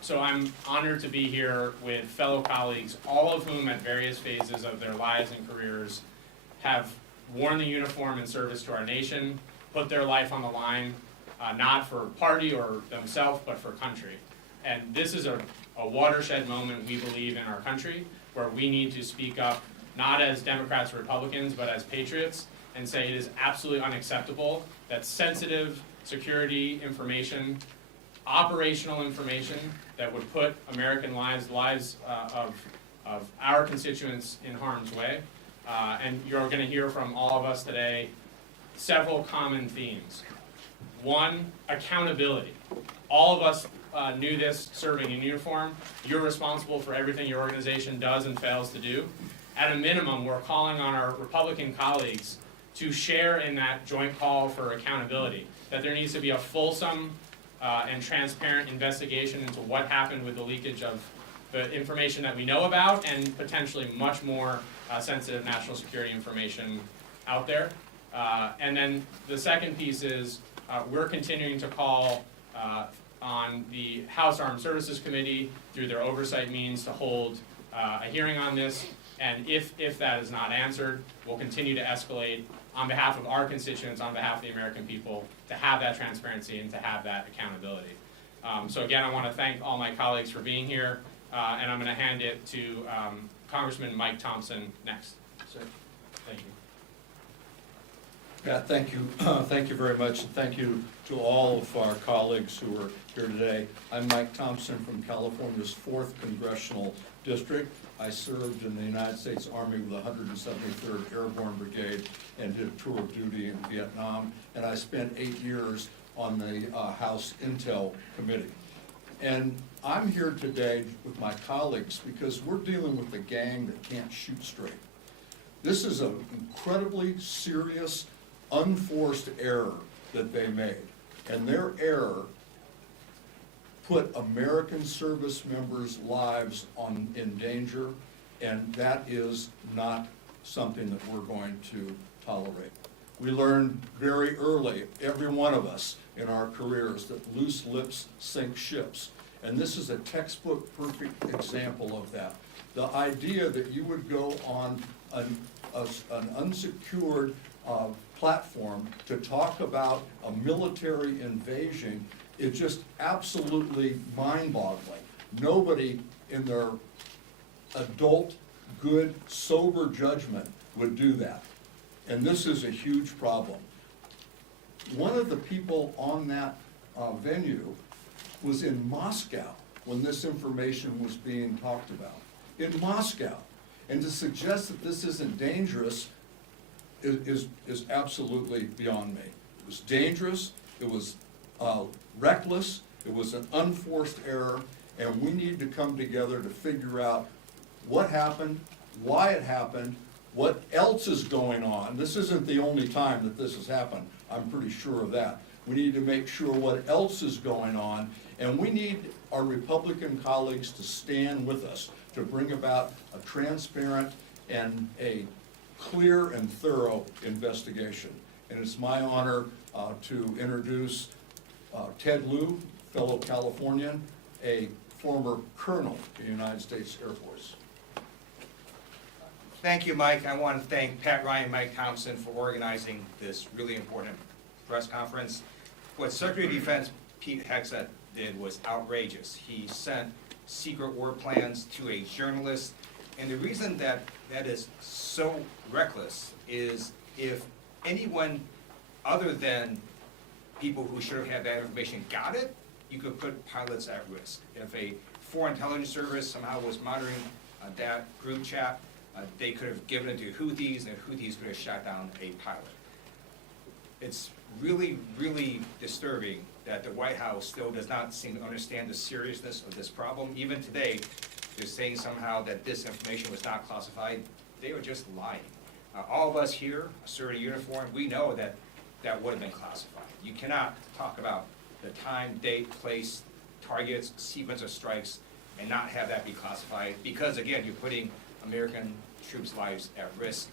So I'm honored to be here with fellow colleagues, all of whom at various phases of their lives and careers have worn the uniform in service to our nation, put their life on the line, not for party or themselves, but for country. And this is a watershed moment, we believe, in our country, where we need to speak up, not as Democrats or Republicans, but as patriots, and say it is absolutely unacceptable that sensitive security information, operational information that would put American lives of our constituents in harm's way. And you're going to hear from all of us today several common themes. One, accountability. All of us knew this serving in uniform. You're responsible for everything your organization does and fails to do. At a minimum, we're calling on our Republican colleagues to share in that joint call for accountability, that there needs to be a fulsome and transparent investigation into what happened with the leakage of the information that we know about and potentially much more sensitive national security information out there. And then the second piece is we're continuing to call on the House Armed Services Committee through their oversight means to hold a hearing on this. And if that is not answered, we'll continue to escalate on behalf of our constituents, on behalf of the American people, to have that transparency and to have that accountability. So again, I want to thank all my colleagues for being here, and I'm going to hand it to Congressman Mike Thompson next. Sir, thank you. Yeah, thank you. Thank you very much, and thank you to all of our colleagues who are here today. I'm Mike Thompson from California's 4th Congressional District. I served in the United States Army with the 173rd Airborne Brigade and did a tour of duty in Vietnam, and I spent 8 years on the House Intel Committee. And I'm here today with my colleagues because we're dealing with a gang that can't shoot straight. This is an incredibly serious, unforced error that they made, and their error put American service members' lives in danger, and that is not something that we're going to tolerate. We learned very early, every one of us in our careers, that loose lips sink ships, and this is a textbook perfect example of that. The idea that you would go on an unsecured platform to talk about a military invasion is just absolutely mind-boggling. Nobody in their adult, good, sober judgment would do that. And this is a huge problem. One of the people on that venue was in Moscow when this information was being talked about. In Moscow. And to suggest that this isn't dangerous is absolutely beyond me. It was dangerous, it was reckless, it was an unforced error, and we need to come together to figure out what happened, why it happened, what else is going on. This isn't the only time that this has happened, I'm pretty sure of that. We need to make sure what else is going on, and we need our Republican colleagues to stand with us to bring about a transparent and a clear and thorough investigation. And it's my honor to introduce Ted Lieu, fellow Californian, a former colonel in the United States Air Force. Thank you, Mike. I want to thank Pat Ryan and Mike Thompson for organizing this really important press conference. What Secretary of Defense Pete Hegseth did was outrageous. He sent secret war plans to a journalist, and the reason that is so reckless is if anyone other than people who should have had that information got it, you could put pilots at risk. If a foreign intelligence service somehow was monitoring that group chat, they could have given it to Houthis, and Houthis could have shot down a pilot. It's really, really disturbing that the White House still does not seem to understand the seriousness of this problem. Even today, they're saying somehow that this information was not classified. They were just lying. All of us here, serving a uniform, we know that that would have been classified. You cannot talk about the time, date, place, targets, sequence of strikes, and not have that be classified because, again, you're putting American troops' lives at risk.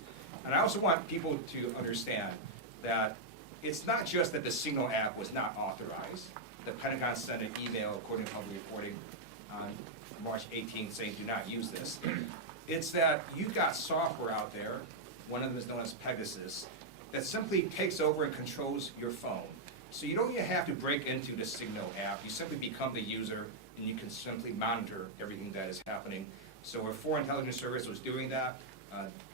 And I also want people to understand that it's not just that the Signal app was not authorized. the Pentagon sent an email, according to public reporting, on March 18th saying, do not use this. It's that you've got software out there, one of them is known as Pegasus, that simply takes over and controls your phone. So you don't even have to break into the Signal app. You simply become the user, and you can simply monitor everything that is happening. So if Foreign Intelligence Service was doing that,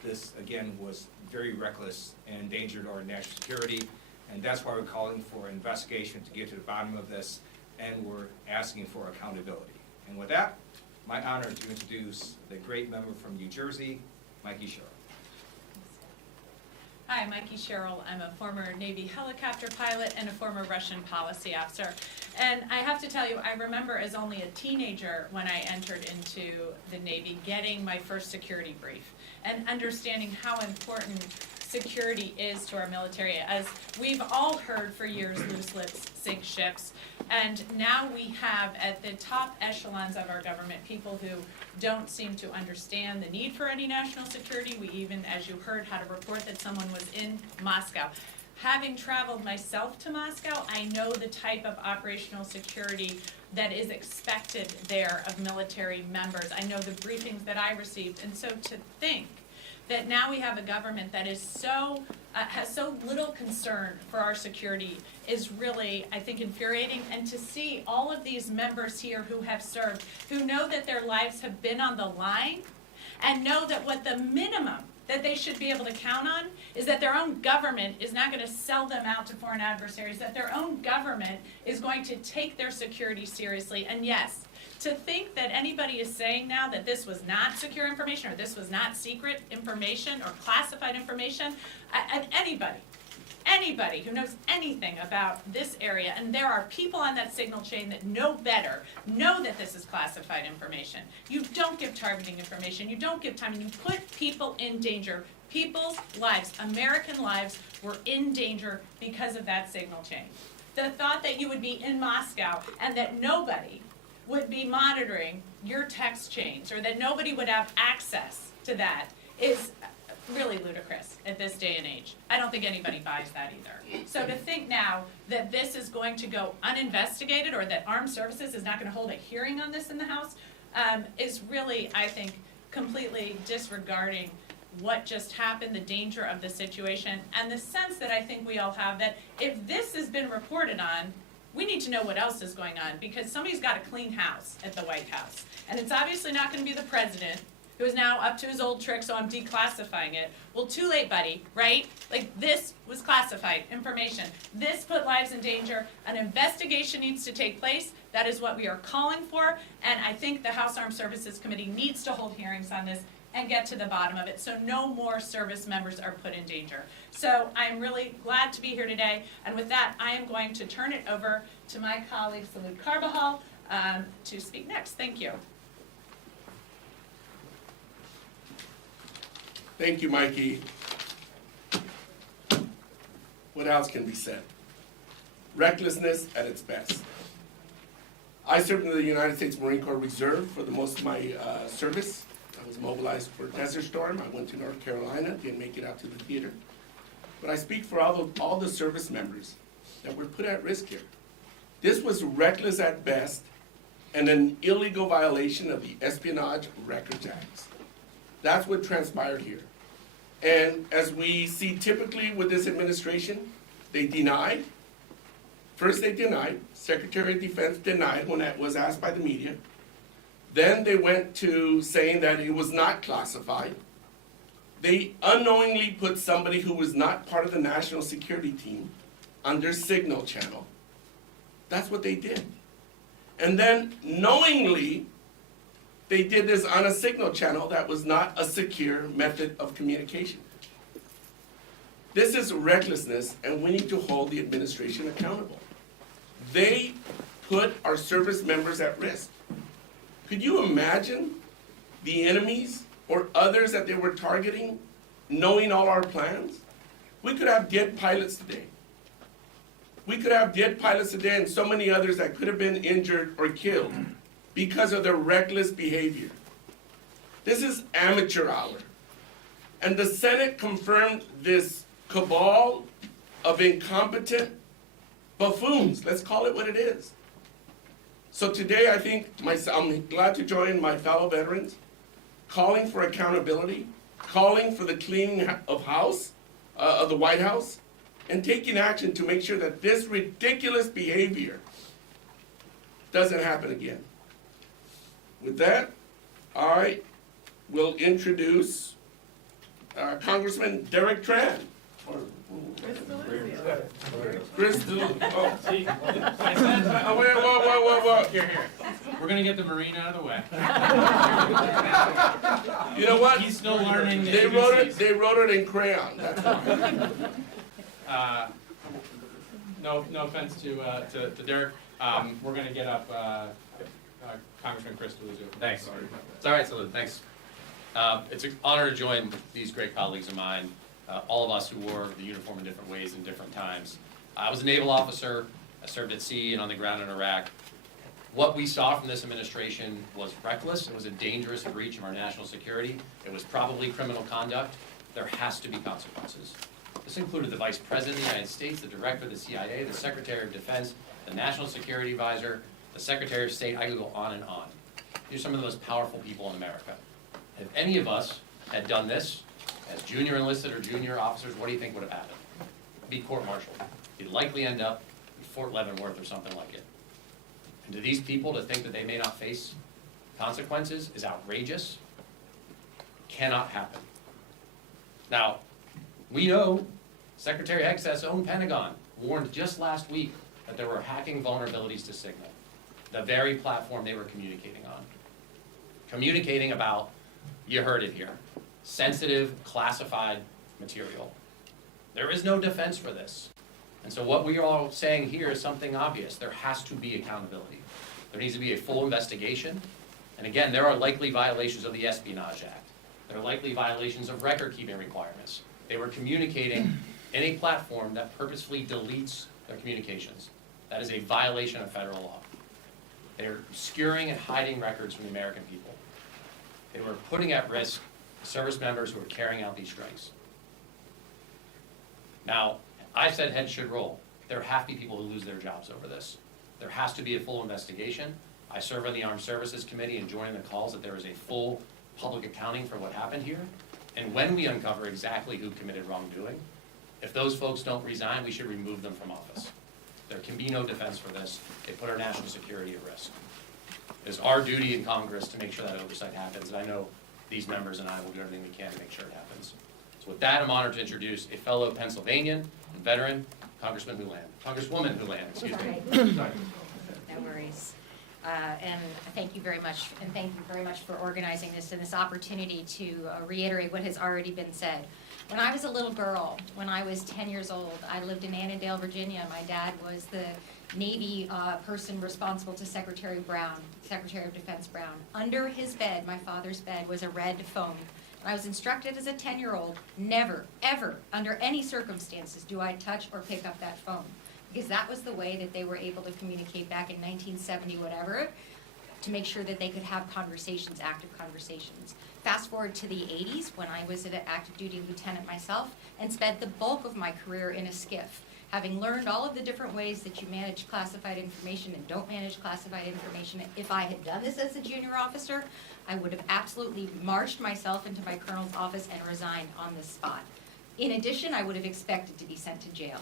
this, again, was very reckless and endangered our national security. And that's why we're calling for an investigation to get to the bottom of this, and we're asking for accountability. And with that, my honor to introduce the great member from New Jersey, Mikie Sherrill. Hi, I'm Mikie Sherrill. I'm a former Navy helicopter pilot and a former Russian policy officer. And I have to tell you, I remember as only a teenager when I entered into the Navy getting my first security brief and understanding how important security is to our military. As we've all heard for years, loose lips sink ships. And now we have at the top echelons of our government people who don't seem to understand the need for any national security. We even, as you heard, had a report that someone was in Moscow. Having traveled myself to Moscow, I know the type of operational security that is expected there of military members. I know the briefings that I received. And so to think that now we have a government that is so has so little concern for our security is really, I think, infuriating. And to see all of these members here who have served, who know that their lives have been on the line, and know that what the minimum that they should be able to count on is that their own government is not going to sell them out to foreign adversaries, that their own government is going to take their security seriously. And yes, to think that anybody is saying now that this was not secure information or this was not secret information or classified information, anybody who knows anything about this area, and there are people on that signal chain that know better, know that this is classified information. You don't give targeting information, you don't give time, and you put people in danger. People's lives, American lives, were in danger because of that signal chain. The thought that you would be in Moscow and that nobody would be monitoring your text chains or that nobody would have access to that is really ludicrous at this day and age. I don't think anybody buys that either. So to think now that this is going to go uninvestigated or that Armed Services is not going to hold a hearing on this in the House is really, I think, completely disregarding what just happened, the danger of the situation, and the sense that I think we all have that if this has been reported on, we need to know what else is going on, because somebody's got to clean house at the White House. And it's obviously not going to be the president, who is now up to his old trick, so I'm declassifying it. Well, too late, buddy, right? Like, this was classified information. This put lives in danger. An investigation needs to take place. That is what we are calling for. And I think the House Armed Services Committee needs to hold hearings on this and get to the bottom of it, so no more service members are put in danger. So I'm really glad to be here today, and with that, I am going to turn it over to my colleague, Salud Carbajal, to speak next. Thank you. Thank you, Mikie. What else can be said? Recklessness at its best. I served in the United States Marine Corps Reserve for the most of my service. I was mobilized for Desert Storm. I went to North Carolina, didn't make it out to the theater. But I speak for all the service members that were put at risk here. This was reckless at best and an illegal violation of the Espionage Records Act. That's what transpired here. And as we see typically with this administration, they denied. First they denied, Secretary of Defense denied when that was asked by the media. Then they went to saying that it was not classified. They unknowingly put somebody who was not part of the national security team on their signal channel. That's what they did. And then knowingly, they did this on a signal channel that was not a secure method of communication. This is recklessness, and we need to hold the administration accountable. They put our service members at risk. Could you imagine the enemies or others that they were targeting knowing all our plans? We could have dead pilots today. We could have dead pilots today and so many others that could have been injured or killed because of their reckless behavior. This is amateur hour. And the Senate confirmed this cabal of incompetent buffoons, let's call it what it is, So today, I think I'm glad to join my fellow veterans, calling for accountability, calling for the cleaning of the White House, and taking action to make sure that this ridiculous behavior doesn't happen again. With that, I will introduce Congressman Derek Tran. Chris Deluzio. Oh. See, I Oh, wait, whoa. here. We're gonna get the Marine out of the way. You know what? He's still learning the They wrote it. ABCs. They wrote it in crayon. That's why. No offense to Derek. We're gonna get up Congressman Chris Deluzio. Thanks. Sorry. It's all right, Salute, thanks. It's an honor to join these great colleagues of mine, all of us who wore the uniform in different ways and different times. I was a naval officer, I served at sea and on the ground in Iraq. What we saw from this administration was reckless, it was a dangerous breach of our national security, it was probably criminal conduct. There has to be consequences. This included the Vice President of the United States, the Director of the CIA, the Secretary of Defense, the National Security Advisor, the Secretary of State, I could go on and on. These are some of the most powerful people in America. If any of us had done this as junior enlisted or junior officers, what do you think would have happened? Be court-martialed. You'd likely end up in Fort Leavenworth or something like it. And to these people, to think that they may not face consequences is outrageous. Cannot happen. Now, we know Secretary Hegseth's own Pentagon warned just last week that there were hacking vulnerabilities to Signal, the very platform they were communicating on. Communicating about, you heard it here, sensitive, classified material. There is no defense for this. And so what we are all saying here is something obvious. There has to be accountability. There needs to be a full investigation. And again, there are likely violations of the Espionage Act. There are likely violations of record-keeping requirements. They were communicating in a platform that purposefully deletes their communications. That is a violation of federal law. They're obscuring and hiding records from the American people. They were putting at risk service members who are carrying out these strikes. Now, I said heads should roll. There have to be people who lose their jobs over this. There has to be a full investigation. I serve on the Armed Services Committee and join the calls that there is a full public accounting for what happened here. And when we uncover exactly who committed wrongdoing, if those folks don't resign, we should remove them from office. There can be no defense for this. They put our national security at risk. It's our duty in Congress to make sure that oversight happens, and I know these members and I will do everything we can to make sure it happens. So with that, I'm honored to introduce a fellow Pennsylvanian and veteran, Congresswoman Houlahan, excuse me. Sorry. No worries. And thank you very much, and thank you very much for organizing this and this opportunity to reiterate what has already been said. When I was a little girl, when I was 10 years old, I lived in Annandale, Virginia. My dad was the Navy person responsible to Secretary Brown, Secretary of Defense Brown. Under his bed, my father's bed, was a red phone. I was instructed as a 10-year-old, never, ever, under any circumstances, do I touch or pick up that phone. Because that was the way that they were able to communicate back in 1970, whatever, to make sure that they could have conversations, active conversations. Fast forward to the 80s, when I was an active duty lieutenant myself, and spent the bulk of my career in a skiff. Having learned all of the different ways that you manage classified information and don't manage classified information, if I had done this as a junior officer, I would have absolutely marched myself into my colonel's office and resigned on the spot. In addition, I would have expected to be sent to jail.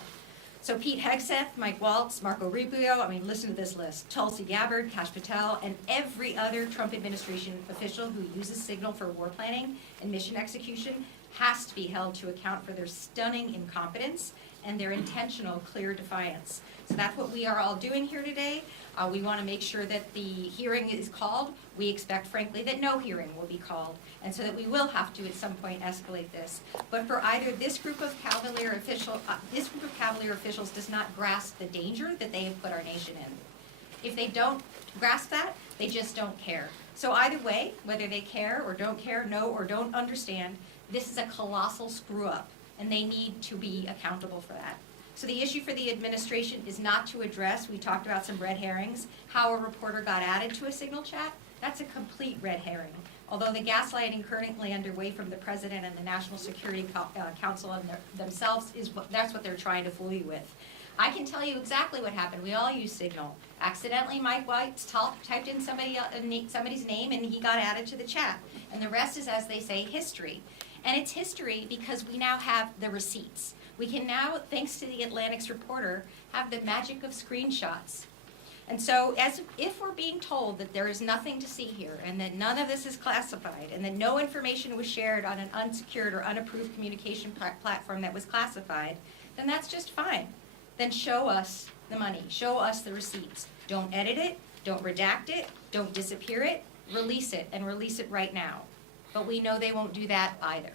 So Pete Hegseth, Mike Waltz, Marco Rubio, I mean, listen to this list. Tulsi Gabbard, Kash Patel, and every other Trump administration official who uses Signal for war planning and mission execution has to be held to account for their stunning incompetence and their intentional clear defiance. So that's what we are all doing here today. We want to make sure that the hearing is called. We expect, frankly, that no hearing will be called, and so that we will have to, at some point, escalate this. But for either this group of cavalier officials does not grasp the danger that they have put our nation in. If they don't grasp that, they just don't care. So either way, whether they care or don't care, know or don't understand, this is a colossal screw-up, and they need to be accountable for that. So the issue for the administration is not to address, we talked about some red herrings, how a reporter got added to a Signal chat. That's a complete red herring. Although the gaslighting currently underway from the President and the National Security Council and themselves, that's what they're trying to fool you with. I can tell you exactly what happened. We all use Signal. Accidentally, Mike White typed in somebody's name and he got added to the chat. And the rest is, as they say, history. And it's history because we now have the receipts. We can now, thanks to the Atlantic's reporter, have the magic of screenshots. And so if we're being told that there is nothing to see here and that none of this is classified and that no information was shared on an unsecured or unapproved communication platform that was classified, then that's just fine. Then show us the money, show us the receipts. Don't edit it, don't redact it, don't disappear it, release it, and release it right now. But we know they won't do that either.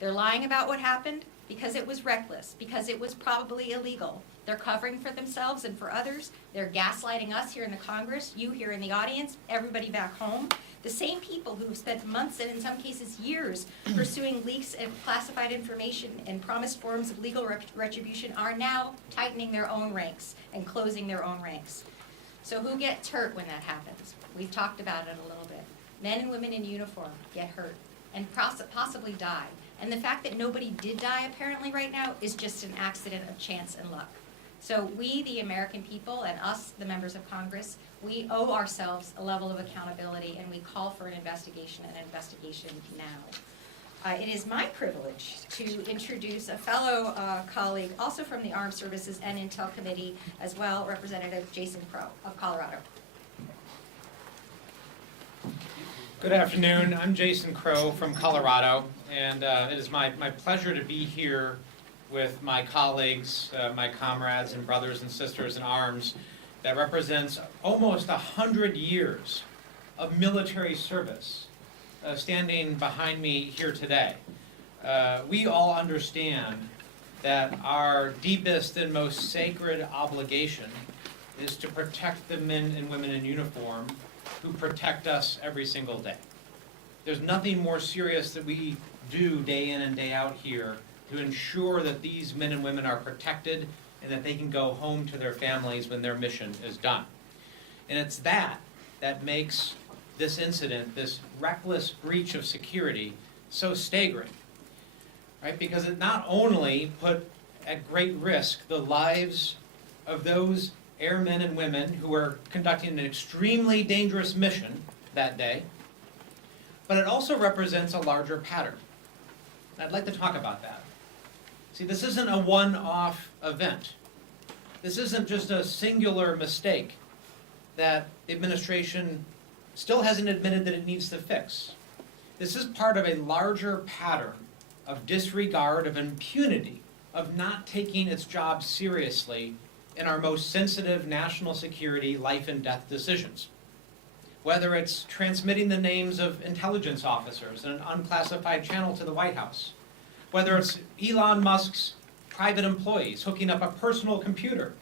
They're lying about what happened because it was reckless, because it was probably illegal. They're covering for themselves and for others. They're gaslighting us here in the Congress, you here in the audience, everybody back home. The same people who have spent months and in some cases years pursuing leaks of classified information and promised forms of legal retribution are now tightening their own ranks and closing their own ranks. So who gets hurt when that happens? We've talked about it a little bit. Men and women in uniform get hurt and possibly die. And the fact that nobody did die apparently right now is just an accident of chance and luck. So we, the American people, and us, the members of Congress, we owe ourselves a level of accountability, and we call for an investigation now. It is my privilege to introduce a fellow colleague, also from the Armed Services and Intel Committee as well, Representative Jason Crow of Colorado. Good afternoon. I'm Jason Crow from Colorado, and it is my pleasure to be here with my colleagues, my comrades and brothers and sisters in arms that represents almost 100 years of military service standing behind me here today. We all understand that our deepest and most sacred obligation is to protect the men and women in uniform who protect us every single day. There's nothing more serious that we do day in and day out here to ensure that these men and women are protected and that they can go home to their families when their mission is done. And it's that makes this incident, this reckless breach of security, so staggering, right? Because it not only put at great risk the lives of those airmen and women who were conducting an extremely dangerous mission that day, but it also represents a larger pattern. I'd like to talk about that. See, this isn't a one-off event. This isn't just a singular mistake that the administration still hasn't admitted that it needs to fix. This is part of a larger pattern of disregard, of impunity, of not taking its job seriously in our most sensitive national security, life and death decisions. Whether it's transmitting the names of intelligence officers in an unclassified channel to the White House, whether it's Elon Musk's private employees hooking up a personal computer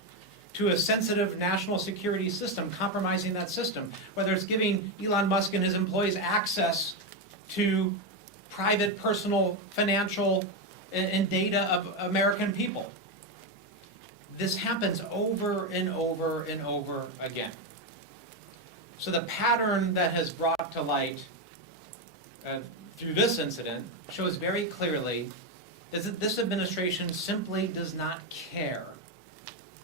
to a sensitive national security system, compromising that system, whether it's giving Elon Musk and his employees access to private, personal, financial, and data of American people. This happens over and over and over again. So the pattern that has brought to light through this incident shows very clearly that this administration simply does not care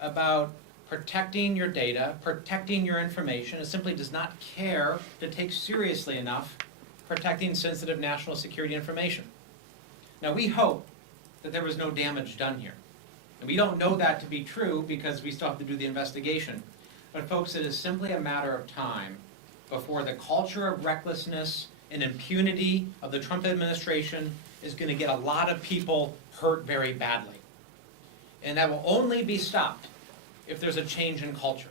about protecting your data, protecting your information. It simply does not care to take seriously enough protecting sensitive national security information. Now, we hope that there was no damage done here. And we don't know that to be true because we still have to do the investigation. But folks, it is simply a matter of time before the culture of recklessness and impunity of the Trump administration is going to get a lot of people hurt very badly. And that will only be stopped if there's a change in culture.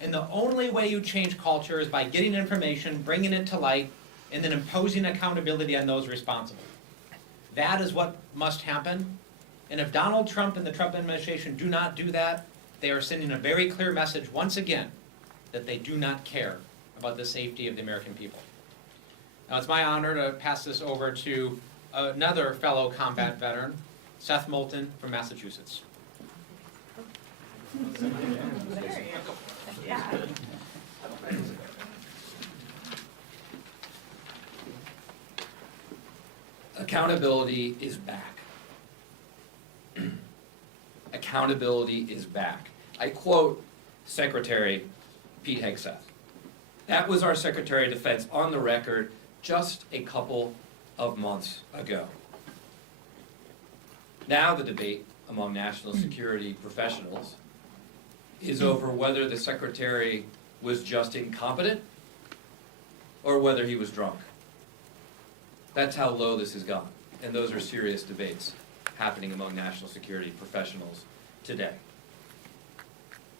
And the only way you change culture is by getting information, bringing it to light, and then imposing accountability on those responsible. That is what must happen. And if Donald Trump and the Trump administration do not do that, they are sending a very clear message once again that they do not care about the safety of the American people. Now, it's my honor to pass this over to another fellow combat veteran, Seth Moulton from Massachusetts. Accountability is back. accountability is back. I quote Secretary Pete Hegseth. That was our Secretary of Defense on the record just a couple of months ago. Now the debate among national security professionals is over whether the Secretary was just incompetent or whether he was drunk. That's how low this has gone, and those are serious debates happening among national security professionals today.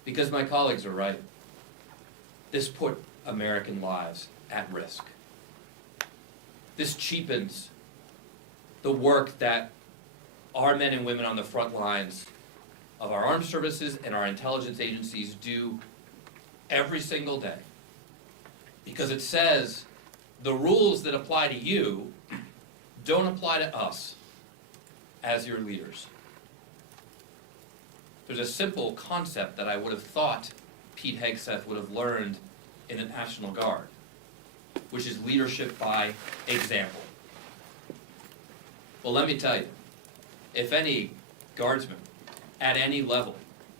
Because my colleagues are right. This put American lives at risk. This cheapens the work that our men and women on the front lines of our armed services and our intelligence agencies do every single day. Because it says the rules that apply to you don't apply to us as your leaders. There's a simple concept that I would have thought Pete Hegseth would have learned in the National Guard, which is leadership by example. Well, let me tell you, if any guardsman at any level,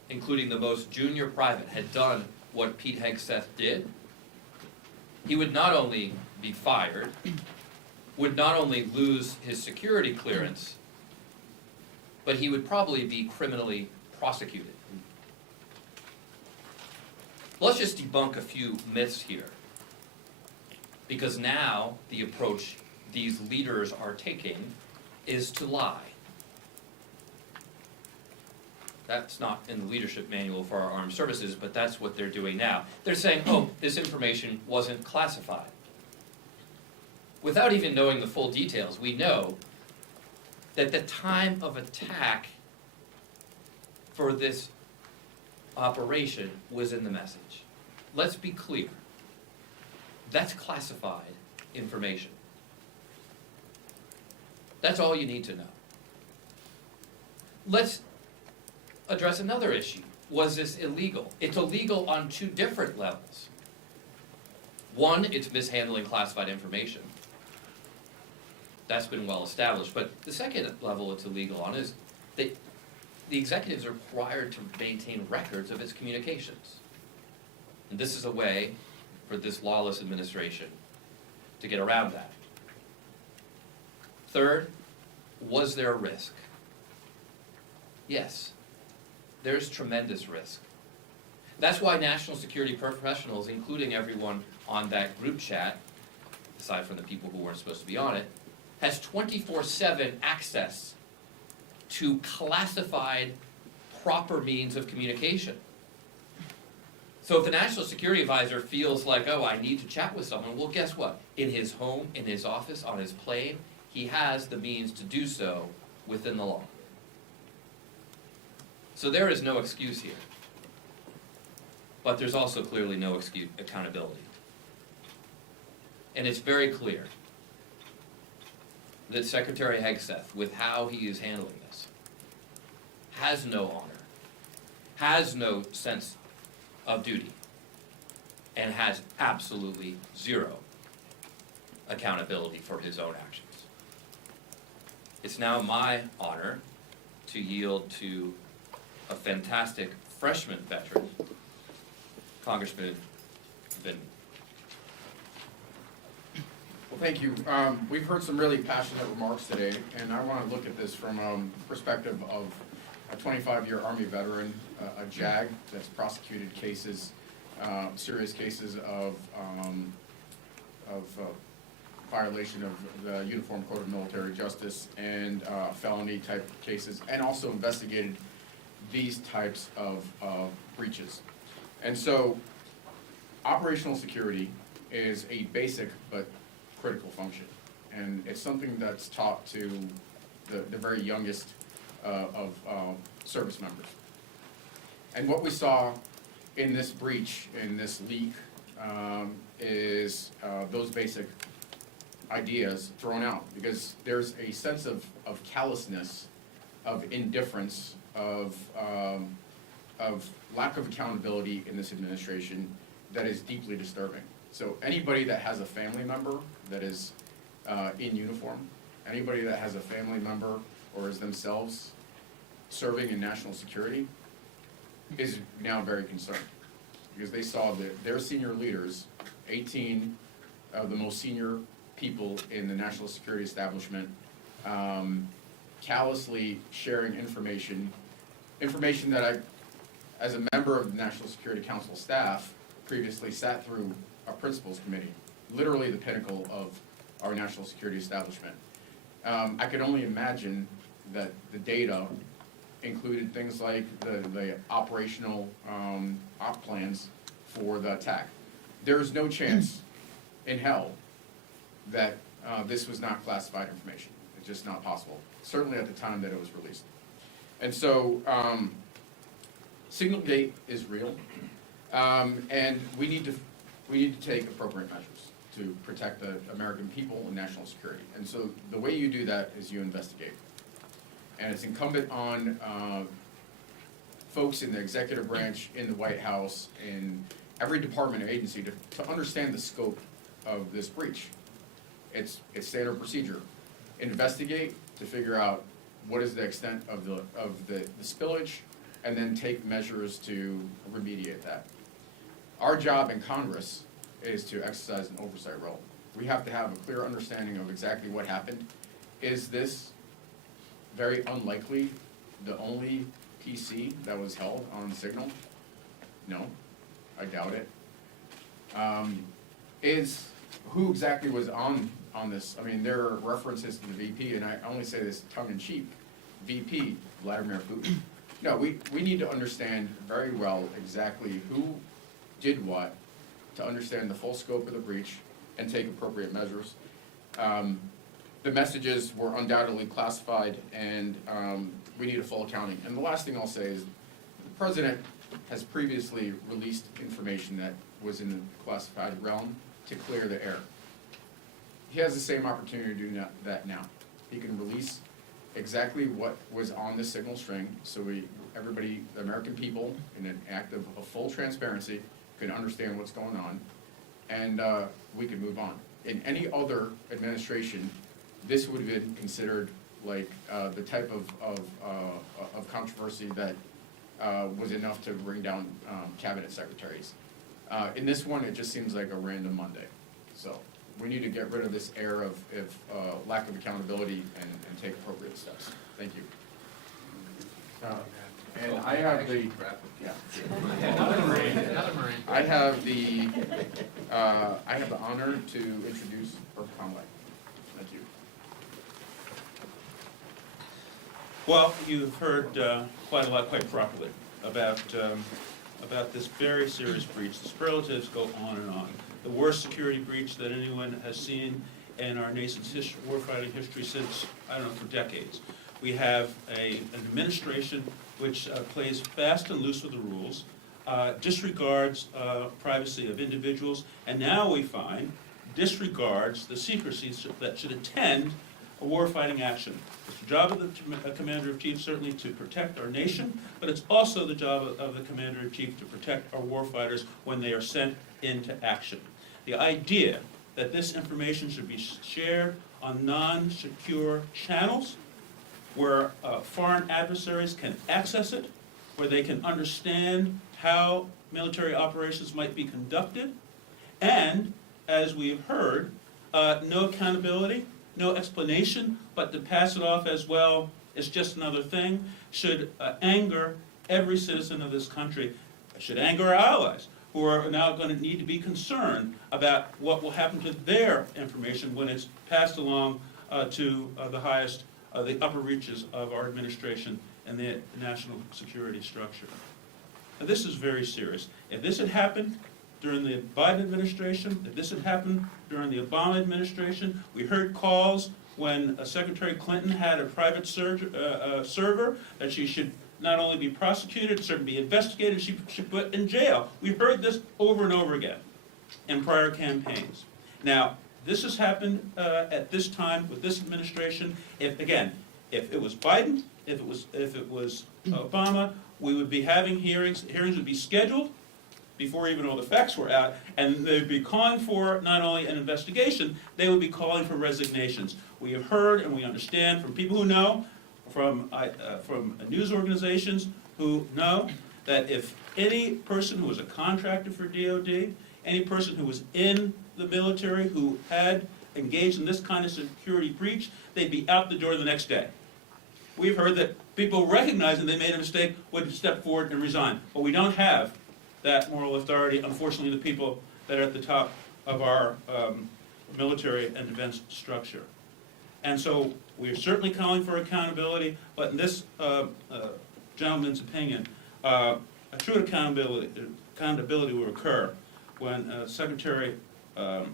including the most junior private, had done what Pete Hegseth did, he would not only be fired, would not only lose his security clearance, but he would probably be criminally prosecuted. Let's just debunk a few myths here, because now the approach these leaders are taking is to lie. That's not in the leadership manual for our armed services, but that's what they're doing now. They're saying, oh, this information wasn't classified. Without even knowing the full details, we know that the time of attack for this operation was in the message. Let's be clear. That's classified information. That's all you need to know. Let's address another issue. Was this illegal? It's illegal on two different levels. One, it's mishandling classified information. That's been well established. But the second level it's illegal on is that the executive is required to maintain records of its communications. And this is a way for this lawless administration to get around that. Third, was there a risk? Yes, there's tremendous risk. That's why national security professionals, including everyone on that group chat, aside from the people who weren't supposed to be on it, has 24/7 access to classified proper means of communication. So if the national security advisor feels like, oh, I need to chat with someone, well, guess what? In his home, in his office, on his plane, he has the means to do so within the law. So there is no excuse here. But there's also clearly no accountability. And it's very clear that Secretary Hegseth, with how he is handling this, has no honor, has no sense of duty, and has absolutely zero accountability for his own actions. It's now my honor to yield to a fantastic freshman veteran, Congressman Vindman. Well, thank you. We've heard some really passionate remarks today, and I want to look at this from perspective of a 25-year Army veteran, a JAG that's prosecuted cases, serious cases of violation of the Uniform Code of Military Justice and felony type cases, and also investigated these types of breaches. And so operational security is a basic but critical function, and it's something that's taught to the very youngest of service members. And what we saw in this breach, in this leak, is those basic ideas thrown out, because there's a sense of callousness, of indifference, of lack of accountability in this administration that is deeply disturbing. So anybody that has a family member that is in uniform, anybody that has a family member or is themselves serving in national security is now very concerned, because they saw that their senior leaders, 18 of the most senior people in the national security establishment, callously sharing information that I, as a member of the National Security Council staff, previously sat through a principals committee, literally the pinnacle of our national security establishment. I could only imagine that the data included things like the operational op plans for the attack. There's no chance in hell that this was not classified information. It's just not possible, certainly at the time that it was released. And so, Signalgate is real, and we need to take appropriate measures to protect the American people and national security. And so the way you do that is you investigate. And it's incumbent on folks in the executive branch, in the White House, in every department or agency to understand the scope of this breach. It's standard procedure. Investigate to figure out what is the extent of the spillage, and then take measures to remediate that. Our job in Congress is to exercise an oversight role. We have to have a clear understanding of exactly what happened. Is this very unlikely the only PC that was held on Signal? No, I doubt it. Who exactly was on this? I mean, there are references to the VP, and I only say this tongue-in-cheek. VP, Vladimir Putin. No, we need to understand very well exactly who did what, to understand the full scope of the breach and take appropriate measures. The messages were undoubtedly classified, and we need a full accounting. And the last thing I'll say is the President has previously released information that was in the classified realm to clear the air. He has the same opportunity to do that now. He can release exactly what was on the signal string, so everybody, the American people, in an act of full transparency, can understand what's going on, and we can move on. In any other administration, this would have been considered like the type of controversy that was enough to bring down cabinet secretaries. In this one, it just seems like a random Monday. So we need to get rid of this air of lack of accountability and take appropriate steps. Thank you. And I have the, yeah. I have the honor to introduce Conaway. Thank you. Well, you've heard quite a lot, quite properly, about this very serious breach. The superlatives go on and on. The worst security breach that anyone has seen in our nation's warfighting history since, I don't know, for decades. We have an administration which plays fast and loose with the rules, disregards privacy of individuals, and now we find disregards the secrecy that should attend a warfighting action. It's the job of the Commander-in-Chief certainly to protect our nation, but it's also the job of the Commander-in-Chief to protect our warfighters when they are sent into action. The idea that this information should be shared on non-secure channels where foreign adversaries can access it, where they can understand how military operations might be conducted, and, as we've heard, no accountability, no explanation, but to pass it off as, well, it's just another thing, should anger every citizen of this country. It should anger our allies, who are now going to need to be concerned about what will happen to their information when it's passed along to the upper reaches of our administration and the national security structure. Now, this is very serious. If this had happened during the Biden administration, if this had happened during the Obama administration, we heard calls when Secretary Clinton had a private server that she should not only be prosecuted, certainly be investigated, she should put in jail. We heard this over and over again in prior campaigns. Now, this has happened at this time with this administration. If it was Biden, if it was Obama, we would be having hearings. Hearings would be scheduled before even all the facts were out, and they'd be calling for not only an investigation, they would be calling for resignations. We have heard and we understand from people who know, from news organizations who know that if any person who was a contractor for DOD, any person who was in the military who had engaged in this kind of security breach, they'd be out the door the next day. We've heard that people recognizing they made a mistake would step forward and resign, but we don't have that moral authority, unfortunately, the people that are at the top of our military and defense structure. And so we're certainly calling for accountability, but in this gentleman's opinion, a true accountability will occur when the Secretary of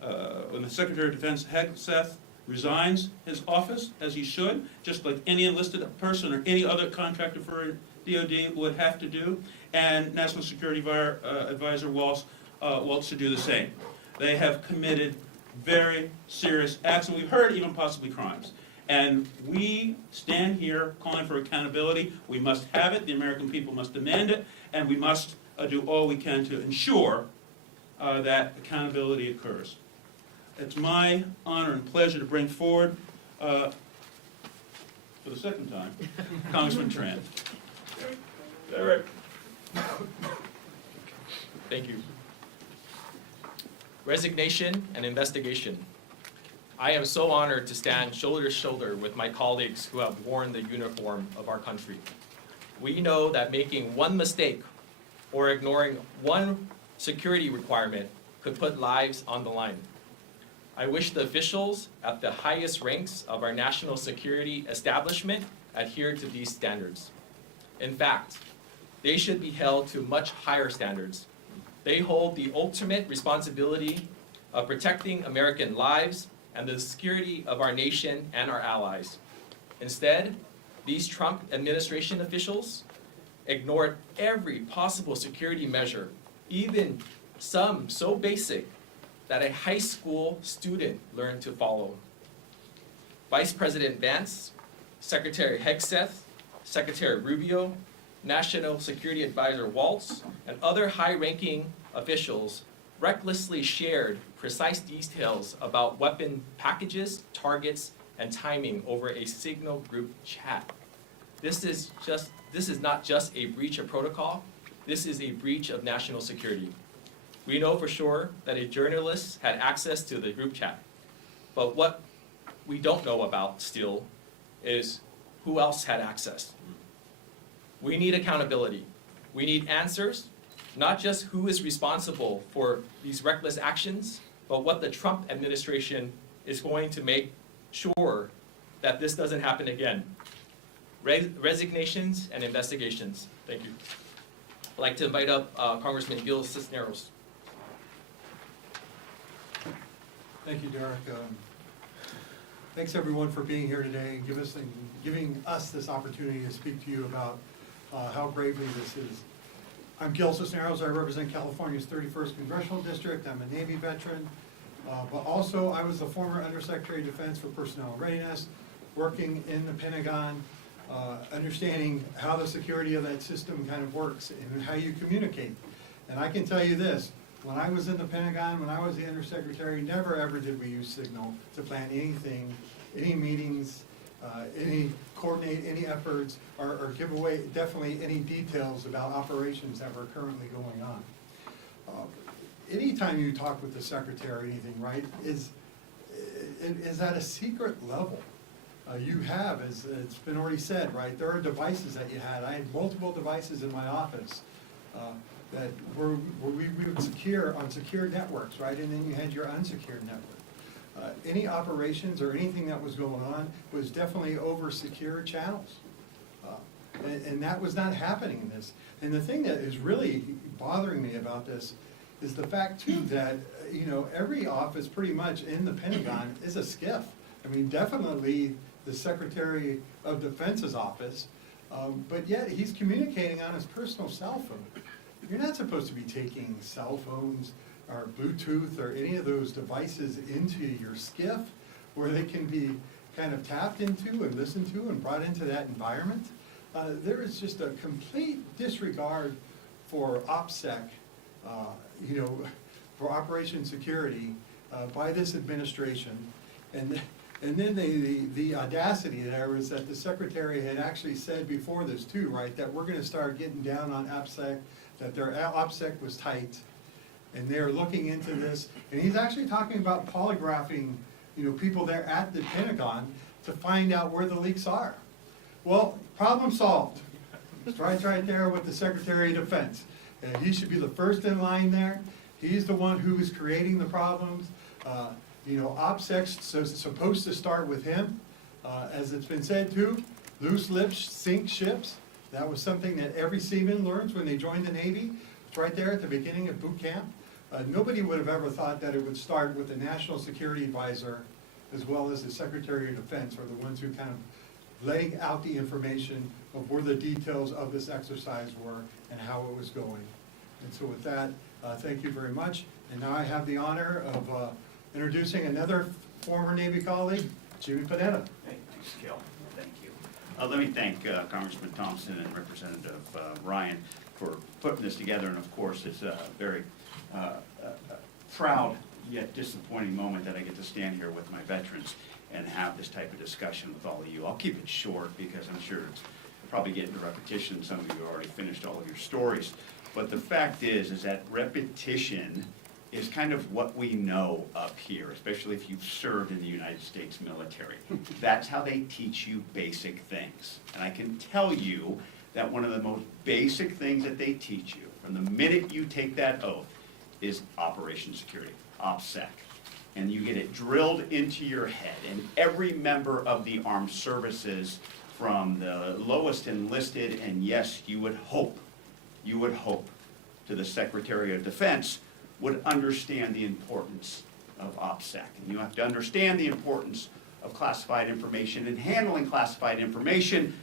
Defense, Seth, resigns his office, as he should, just like any enlisted person or any other contractor for DOD would have to do, and National Security Advisor Waltz should do the same. They have committed very serious acts, and we've heard even possibly crimes. And we stand here calling for accountability. We must have it, the American people must demand it, and we must do all we can to ensure that accountability occurs. It's my honor and pleasure to bring forward, for the second time, Congressman Tran. Eric. Thank you. Resignation and investigation. I am so honored to stand shoulder to shoulder with my colleagues who have worn the uniform of our country. We know that making one mistake or ignoring one security requirement could put lives on the line. I wish the officials at the highest ranks of our national security establishment adhere to these standards. In fact, they should be held to much higher standards. They hold the ultimate responsibility of protecting American lives and the security of our nation and our allies. Instead, these Trump administration officials ignored every possible security measure, even some so basic that a high school student learned to follow. Vice President Vance, Secretary Hegseth, Secretary Rubio, National Security Advisor Waltz, and other high-ranking officials recklessly shared precise details about weapon packages, targets, and timing over a Signal group chat. This is not just a breach of protocol, this is a breach of national security. We know for sure that a journalist had access to the group chat, but what we don't know about still is who else had access. We need accountability. We need answers, not just who is responsible for these reckless actions, but what the Trump administration is going to make sure that this doesn't happen again. Resignations and investigations. Thank you. I'd like to invite up Congressman Gil Cisneros. Thank you, Derek. Thanks everyone for being here today and giving us this opportunity to speak to you about how gravely this is. I'm Gil Cisneros. I represent California's 31st Congressional District. I'm a Navy veteran, but also I was the former Undersecretary of Defense for Personnel Readiness, working in the Pentagon, understanding how the security of that system kind of works and how you communicate. And I can tell you this, when I was in the Pentagon, when I was the Undersecretary, never ever did we use Signal to plan anything, any meetings, coordinate any efforts, or give away definitely any details about operations that were currently going on. Anytime you talk with the Secretary or anything, right, is at a secret level. You have, as it's been already said, right, there are devices that you had. I had multiple devices in my office that we would secure on secured networks, right, and then you had your unsecured network. Any operations or anything that was going on was definitely over secure channels. And that was not happening in this. And the thing that is really bothering me about this is the fact too that, every office pretty much in the Pentagon is a SCIF. I mean, definitely the Secretary of Defense's office, but yet he's communicating on his personal cell phone. You're not supposed to be taking cell phones or Bluetooth or any of those devices into your SCIF where they can be kind of tapped into and listened to and brought into that environment. There is just a complete disregard for OPSEC, for Operation Security by this administration. And And then the audacity there was that the secretary had actually said before this too, right, that we're gonna start getting down on OPSEC, that their OPSEC was tight, and they're looking into this, and he's actually talking about polygraphing, people there at the Pentagon to find out where the leaks are. Well, problem solved. Starts right there with the Secretary of Defense. And he should be the first in line there. He's the one who is creating the problems. OPSEC's supposed to start with him. As it's been said too, loose lips sink ships. That was something that every seaman learns when they join the Navy. It's right there at the beginning of boot camp. Nobody would have ever thought that it would start with the National Security Advisor as well as the Secretary of Defense, are the ones who kind of laying out the information of where the details of this exercise were and how it was going. And so with that, thank you very much. And now I have the honor of introducing another former Navy colleague, Jimmy Panetta. Hey, thanks, Gil. Thank you. Let me thank Congressman Thompson and Representative Ryan for putting this together. And of course, it's a very proud yet disappointing moment that I get to stand here with my veterans and have this type of discussion with all of you. I'll keep it short because I'm sure it's probably getting to repetition. Some of you already finished all of your stories. But the fact is that repetition is kind of what we know up here, especially if you've served in the United States military. That's how they teach you basic things. And I can tell you that one of the most basic things that they teach you from the minute you take that oath is Operation Security, OPSEC. And you get it drilled into your head. And every member of the armed services, from the lowest enlisted, and yes, you would hope, to the Secretary of Defense, would understand the importance of OPSEC. And you have to understand the importance of classified information and handling classified information,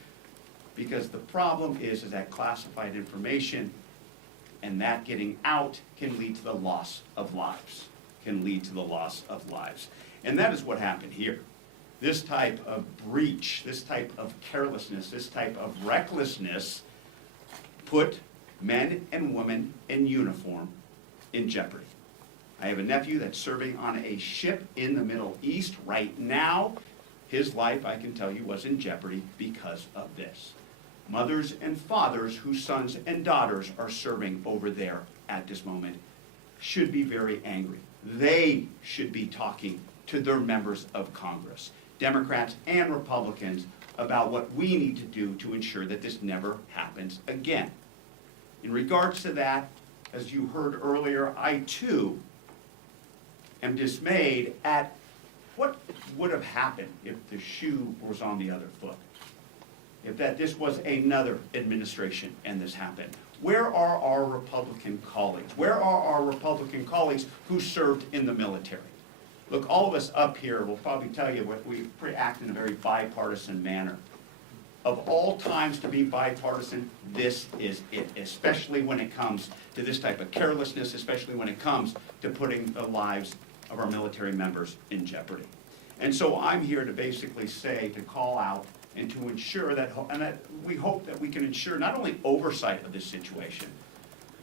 because the problem is that classified information and that getting out can lead to the loss of lives. And that is what happened here. This type of breach, this type of carelessness, this type of recklessness put men and women in uniform in jeopardy. I have a nephew that's serving on a ship in the Middle East right now. His life, I can tell you, was in jeopardy because of this. Mothers and fathers whose sons and daughters are serving over there at this moment should be very angry. They should be talking to their members of Congress, Democrats and Republicans, about what we need to do to ensure that this never happens again. In regards to that, as you heard earlier, I too am dismayed at what would have happened if the shoe was on the other foot. If this was another administration and this happened. Where are our Republican colleagues? Where are our Republican colleagues who served in the military? Look, all of us up here will probably tell you we act in a very bipartisan manner. Of all times to be bipartisan, this is it, especially when it comes to this type of carelessness, especially when it comes to putting the lives of our military members in jeopardy. And so I'm here to basically say, to call out and to ensure that, we hope that we can ensure not only oversight of this situation,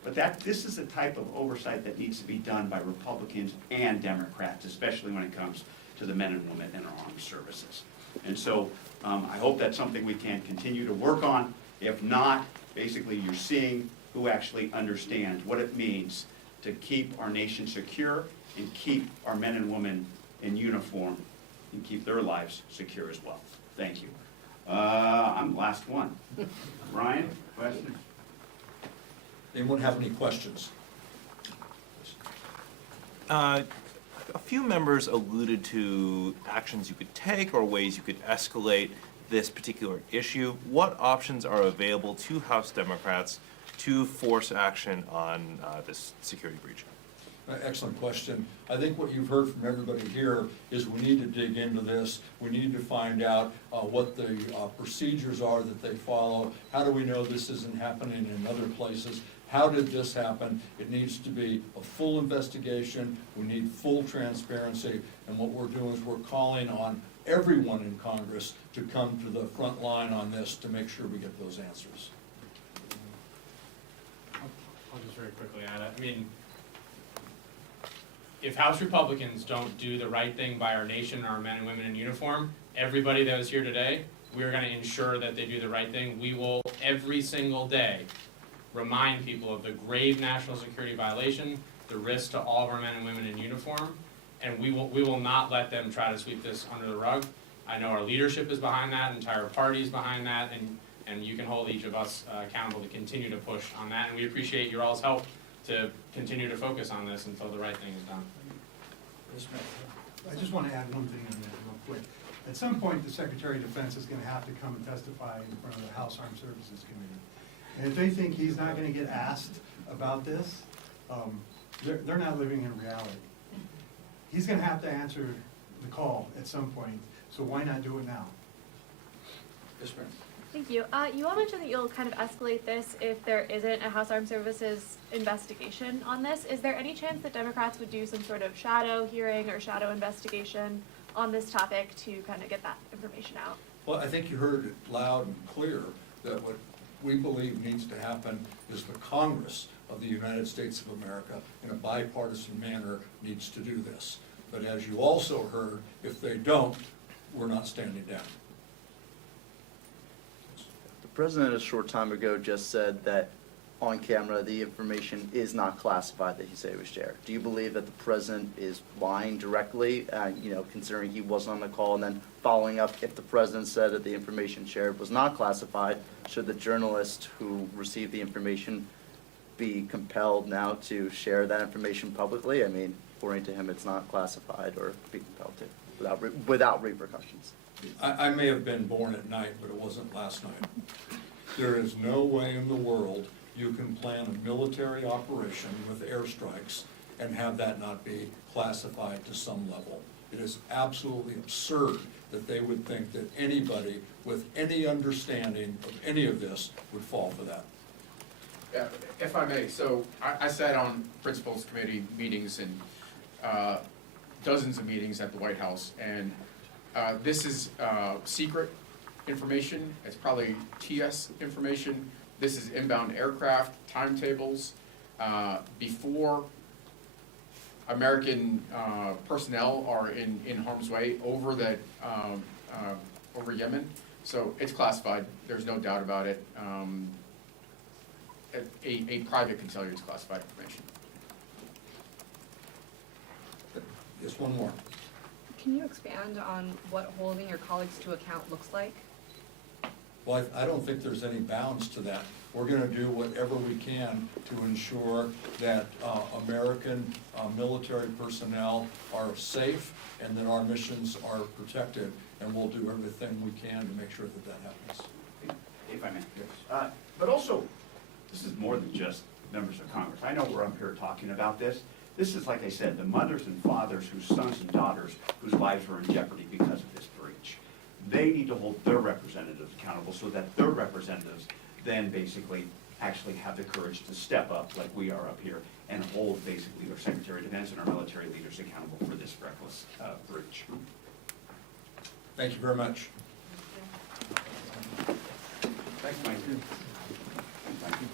but that this is the type of oversight that needs to be done by Republicans and Democrats, especially when it comes to the men and women in our armed services. And so I hope that's something we can continue to work on. If not, basically you're seeing who actually understands what it means to keep our nation secure and keep our men and women in uniform and keep their lives secure as well. Thank you. I'm the last one. Ryan, question? Anyone have any questions? A few members alluded to actions you could take or ways you could escalate this particular issue. What options are available to House Democrats to force action on this security breach? Excellent question. I think what you've heard from everybody here is we need to dig into this. We need to find out what the procedures are that they follow. How do we know this isn't happening in other places? How did this happen? It needs to be a full investigation. We need full transparency. And what we're doing is we're calling on everyone in Congress to come to the front line on this to make sure we get those answers. I'll just very quickly add it. I mean, if House Republicans don't do the right thing by our nation and our men and women in uniform, everybody that was here today, we are gonna ensure that they do the right thing. We will, every single day, remind people of the grave national security violation, the risk to all of our men and women in uniform, and we will not let them try to sweep this under the rug. I know our leadership is behind that, entire party is behind that, and you can hold each of us accountable to continue to push on that, and we appreciate your all's help to continue to focus on this until the right thing is done. I just want to add one thing in there real quick. At some point, the Secretary of Defense is going to have to come and testify in front of the House Armed Services Committee. And if they think he's not going to get asked about this, they're not living in reality. He's going to have to answer the call at some point, so why not do it now? Yes, ma'am. Thank you. You all mentioned that you'll kind of escalate this if there isn't a House Armed Services investigation on this. Is there any chance that Democrats would do some sort of shadow hearing or shadow investigation on this topic to kind of get that information out? Well, I think you heard it loud and clear that what we believe needs to happen is the Congress of the United States of America, in a bipartisan manner, needs to do this. But as you also heard, if they don't, we're not standing down. The president a short time ago just said that on camera the information is not classified that he said it was shared. Do you believe that the president is lying directly, considering he wasn't on the call, and then following up, if the president said that the information shared was not classified, should the journalist who received the information be compelled now to share that information publicly? I mean, according to him, it's not classified, or be compelled to without repercussions. I may have been born at night, but it wasn't last night. There is no way in the world you can plan a military operation with airstrikes and have that not be classified to some level. It is absolutely absurd that they would think that anybody with any understanding of any of this would fall for that. If I may, so I sat on Principals Committee meetings and dozens of meetings at the White House, and this is secret information. It's probably TS information. This is inbound aircraft, timetables, before American personnel are in harm's way over Yemen. So it's classified, there's no doubt about it. A private can tell you it's classified information. Just one more. Can you expand on what holding your colleagues to account looks like? Well, I don't think there's any bounds to that. We're gonna do whatever we can to ensure that American military personnel are safe and that our missions are protected, and we'll do everything we can to make sure that that happens. If I may. But also, this is more than just members of Congress. I know we're up here talking about this. This is, like I said, the mothers and fathers whose sons and daughters whose lives were in jeopardy because of this breach. They need to hold their representatives accountable so that their representatives then basically actually have the courage to step up like we are up here and hold basically their Secretary of Defense and our military leaders accountable for this reckless breach. Thank you very much. Thanks, Mike. Thank you.